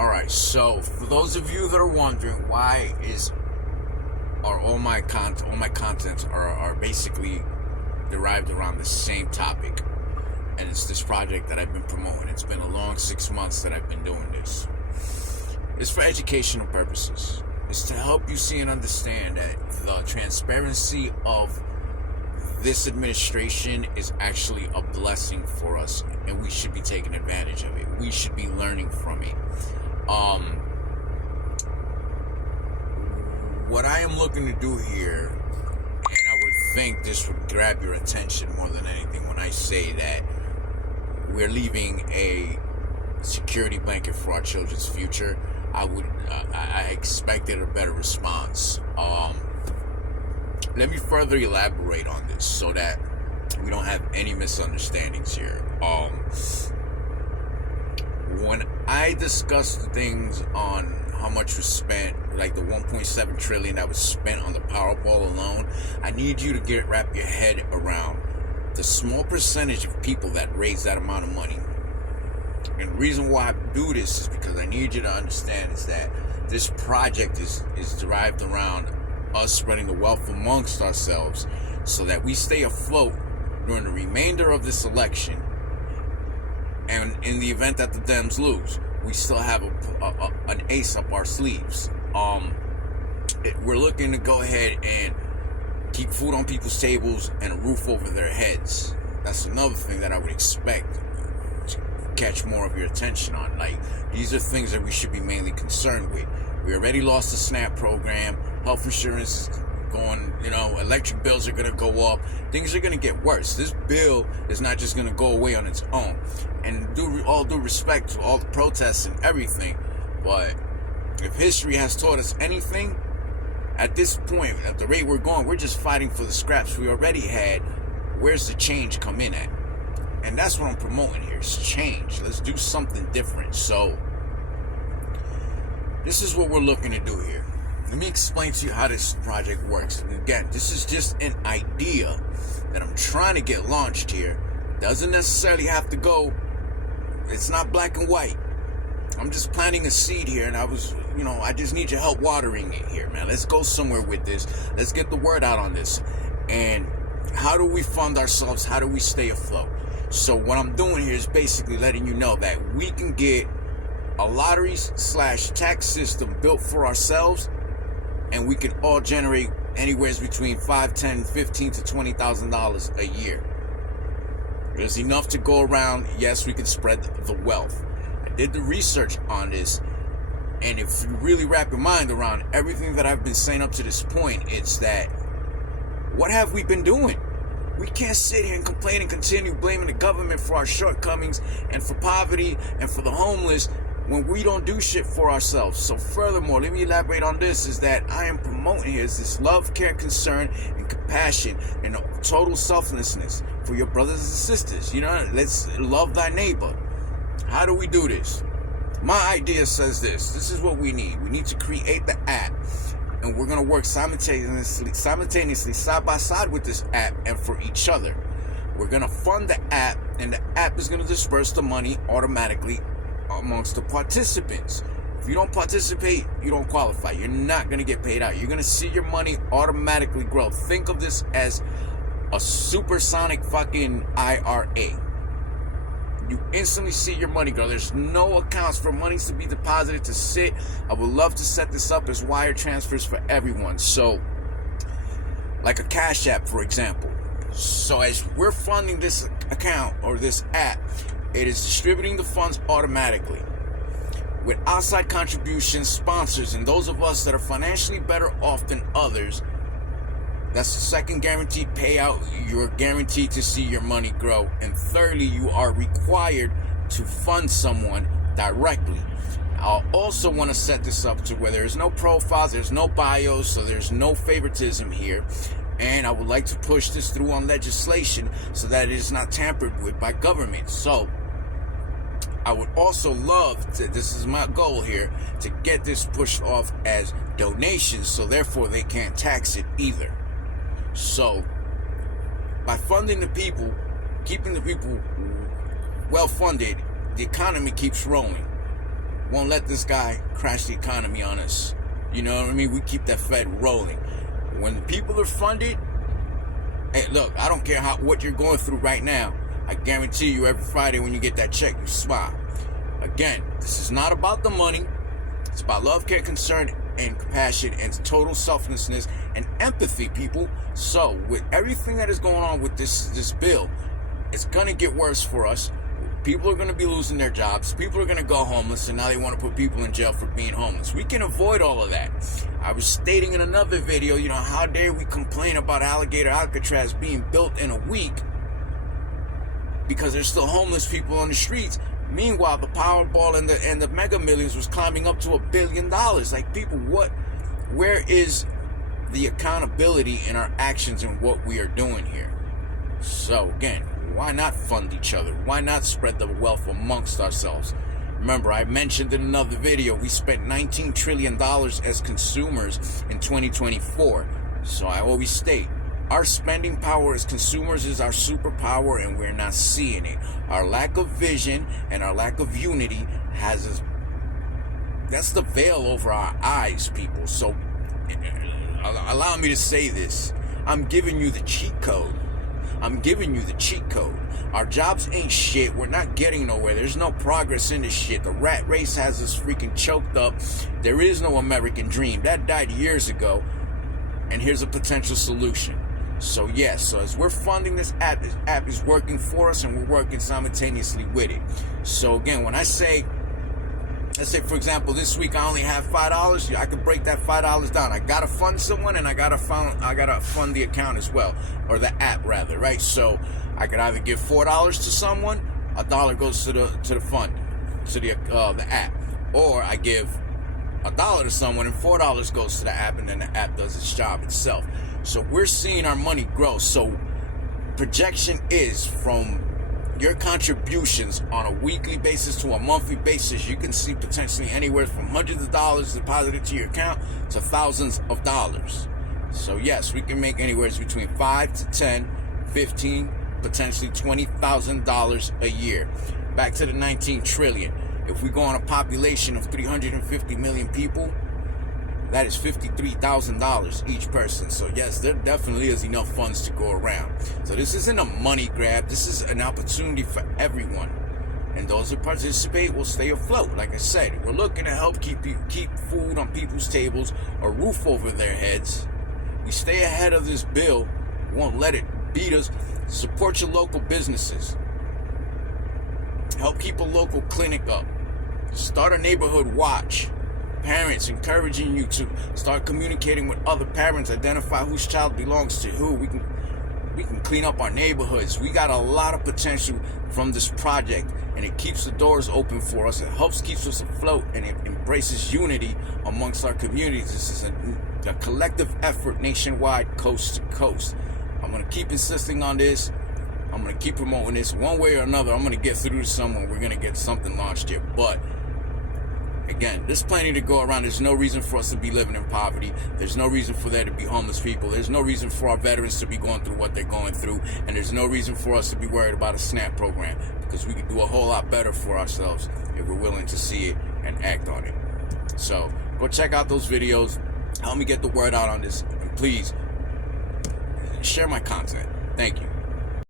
Alright, so for those of you that are wondering why all my contents are basically derived around the same topic, and it's this project that I've been promoting. It's been a long 6 months that I've been doing this. It's for educational purposes. It's to help you see and understand that the transparency of this administration is actually a blessing for us, and we should be taking advantage of it. We should be learning from it. What I am looking to do here, and I would think this would grab your attention more than anything when I say that we're leaving a security blanket for our children's future. I expected a better response. Let me further elaborate on this so that we don't have any misunderstandings here. When I discussed things on how much was spent, like the 1.7 trillion that was spent on the Powerball alone, I need you to wrap your head around the small percentage of people that raise that amount of money. And the reason why I do this is because I need you to understand is that this project is derived around us spreading the wealth amongst ourselves so that we stay afloat during the remainder of this election. And in the event that the Dems lose, we still have an ace up our sleeves. We're looking to go ahead and keep food on people's tables and a roof over their heads. That's another thing that I would expect to catch more of your attention on. Like, these are things that we should be mainly concerned with. We already lost the SNAP program. Health insurance is going, electric bills are going to go up. Things are going to get worse. This bill is not just going to go away on its own. And all due respect to all the protests and everything, but if history has taught us anything, at this point, at the rate we're going, we're just fighting for the scraps we already had. Where's the change come in at? And that's what I'm promoting here, is change. Let's do something different. So, this is what we're looking to do here. Let me explain to you how this project works. And again, this is just an idea that I'm trying to get launched here. Doesn't necessarily have to go, it's not black and white. I'm just planting a seed here, and I just need your help watering it here, man. Let's go somewhere with this. Let's get the word out on this. And how do we fund ourselves? How do we stay afloat? So what I'm doing here is basically letting you know that we can get a lottery/tax system built for ourselves, and we can all generate anywhere between $5, $10, $15 to $20,000 a year. There's enough to go around. Yes, we can spread the wealth. I did the research on this, and if you really wrap your mind around everything that I've been saying up to this point, it's that, what have we been doing? We can't sit here and complain and continue blaming the government for our shortcomings and for poverty and for the homeless when we don't do shit for ourselves. So furthermore, let me elaborate on this, is that I am promoting here is this love, care, concern, and compassion, and total selflessness for your brothers and sisters. Let's love thy neighbor. How do we do this? My idea says this. This is what we need. We need to create the app, and we're going to work simultaneously, side by side with this app and for each other. We're going to fund the app, and the app is going to disperse the money automatically amongst the participants. If you don't participate, you don't qualify. You're not going to get paid out. You're going to see your money automatically grow. Think of this as a supersonic fucking IRA. You instantly see your money grow. There's no accounts for monies to be deposited to sit. I would love to set this up as wire transfers for everyone. So, like a Cash App, for example. So as we're funding this account or this app, it is distributing the funds automatically. With outside contributions, sponsors, and those of us that are financially better off than others, that's the second guaranteed payout. You're guaranteed to see your money grow. And thirdly, you are required to fund someone directly. I'll also want to set this up to where there's no profiles, there's no bios, so there's no favoritism here. And I would like to push this through on legislation so that it is not tampered with by government. So I would also love to, this is my goal here, to get this pushed off as donations, so therefore they can't tax it either. So by funding the people, keeping the people well funded, the economy keeps rolling. won't let this guy crash the economy on us. You know what I mean? We keep that Fed rolling. When the people are funded, hey, look, I don't care what you're going through right now. I guarantee you every Friday when you get that check, you smile. Again, this is not about the money. It's about love, care, concern, and compassion, and total selflessness and empathy, people. So, with everything that is going on with this bill, it's going to get worse for us. People are going to be losing their jobs. People are going to go homeless, and now they want to put people in jail for being homeless. We can avoid all of that. I was stating in another video, how dare we complain about Alligator Alcatraz being built in a week because there's still homeless people on the streets. Meanwhile, the Powerball and the Mega Millions was climbing up to $1 billion. Like, people, where is the accountability in our actions and what we are doing here? So, again, why not fund each other? Why not spread the wealth amongst ourselves? Remember, I mentioned in another video, we spent $19 trillion as consumers in 2024. So I always state, our spending power as consumers is our superpower, and we're not seeing it. Our lack of vision and our lack of unity has us. That's the veil over our eyes, people. So, allow me to say this. I'm giving you the cheat code. I'm giving you the cheat code. Our jobs ain't shit. We're not getting nowhere. There's no progress in this shit. The rat race has us freaking choked up. There is no American dream. That died years ago. And here's a potential solution. So yes, so as we're funding this app is working for us, and we're working simultaneously with it. So again, when I say, let's say for example, this week I only have $5, I could break that $5 down. I gotta fund someone, and I gotta fund the account as well, or the app rather, right? So I could either give $4 to someone, $1 goes to the fund, to the app, or I give $1 to someone and $4 goes to the app, and then the app does its job itself. So we're seeing our money grow. So projection is from your contributions on a weekly basis to a monthly basis, you can see potentially anywhere from hundreds of dollars deposited to your account to thousands of dollars. So yes, we can make anywhere between 5 to 10, 15, potentially $20,000 a year. Back to the 19 trillion. If we go on a population of 350 million people, that is $53,000 each person. So yes, there definitely is enough funds to go around. So this isn't a money grab. This is an opportunity for everyone. And those who participate will stay afloat. Like I said, we're looking to help keep food on people's tables, a roof over their heads. We stay ahead of this bill. We won't let it beat us. Support your local businesses. Help keep a local clinic up. Start a neighborhood watch. Parents, encouraging you to start communicating with other parents, identify whose child belongs to who. We can clean up our neighborhoods. We got a lot of potential from this project, and it keeps the doors open for us. It helps keeps us afloat, and it embraces unity amongst our communities. This is a collective effort nationwide, coast to coast. I'm going to keep insisting on this. I'm going to keep promoting this. One way or another, I'm going to get through to someone. We're going to get something launched here. But again, there's plenty to go around. There's no reason for us to be living in poverty. There's no reason for there to be homeless people. There's no reason for our veterans to be going through what they're going through. And there's no reason for us to be worried about a SNAP program, because we could do a whole lot better for ourselves if we're willing to see it and act on it. So go check out those videos. Help me get the word out on this. And please share my content. Thank you.